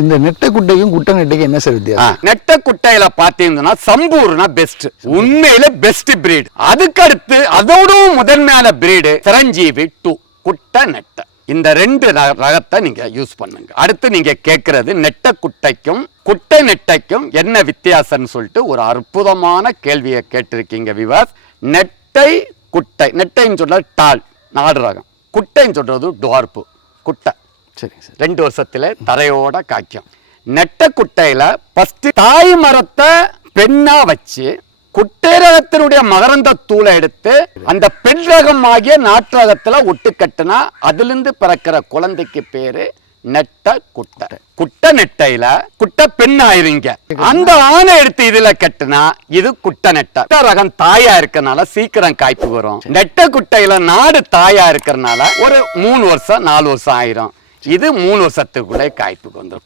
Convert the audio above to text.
இந்த நெட்டை குட்டைக்கும் குட்டை நெட்டைக்கும் என்ன சார் வித்தியாசம்? நெட்ட குட்டையில பாத்தீங்கன்னா சம்பூர்ணா பெஸ்ட் உண்மையில பெஸ்ட் பிரீடு அதுக்கு அடுத்து அதோடும் முதன்மையான பிரீடு சிரஞ்சீவி டூ குட்டை நெட்டை இந்த ரெண்டு ரகத்தை நீங்க யூஸ் பண்ணுங்க. அடுத்து நீங்க கேட்கறது நெட்ட குட்டைக்கும் குட்டை நெட்டைக்கும் என்ன வித்தியாசம்னு சொல்லிட்டு ஒரு அற்புதமான கேள்வியை கேட்டிருக்கீங்க விவாஸ் நெட்டை குட்டை. நெட்டைன்னு சொல்றது டால் நாடு ரகம். குட்டைன்னு சொல்றது டுவார்ப்பு குட்டை. சரிங்க சார். ரெண்டு வருஷத்துல தரையோட காய்க்கும். நெட்ட குட்டையில ஃபஸ்ட்டு தாய் மரத்தை பெண்ணா வச்சு குட்டை ரகத்தினுடைய மகரந்த தூளை எடுத்து அந்த பெண் ரகம் ஆகிய நாட்டு ரகத்துல ஒட்டு கட்டுனா அதுல இருந்து பிறக்கிற குழந்தைக்கு பேரு நெட்ட குட்டை. குட்டை நெட்டையில குட்டை பெண் ஆயிருங்க. அந்த ஆணை எடுத்து இதுல கட்டுனா இது குட்டை நெட்டை. ரகம் தாயா இருக்கனால சீக்கிரம் காய்ப்பு வரும். நெட்ட குட்டையில நாடு தாயா இருக்கிறனால ஒரு மூணு வருஷம் நாலு வருஷம் ஆயிரும். இது மூணு வருஷத்துக்குள்ளே காய்ப்புக்கு வந்துடும்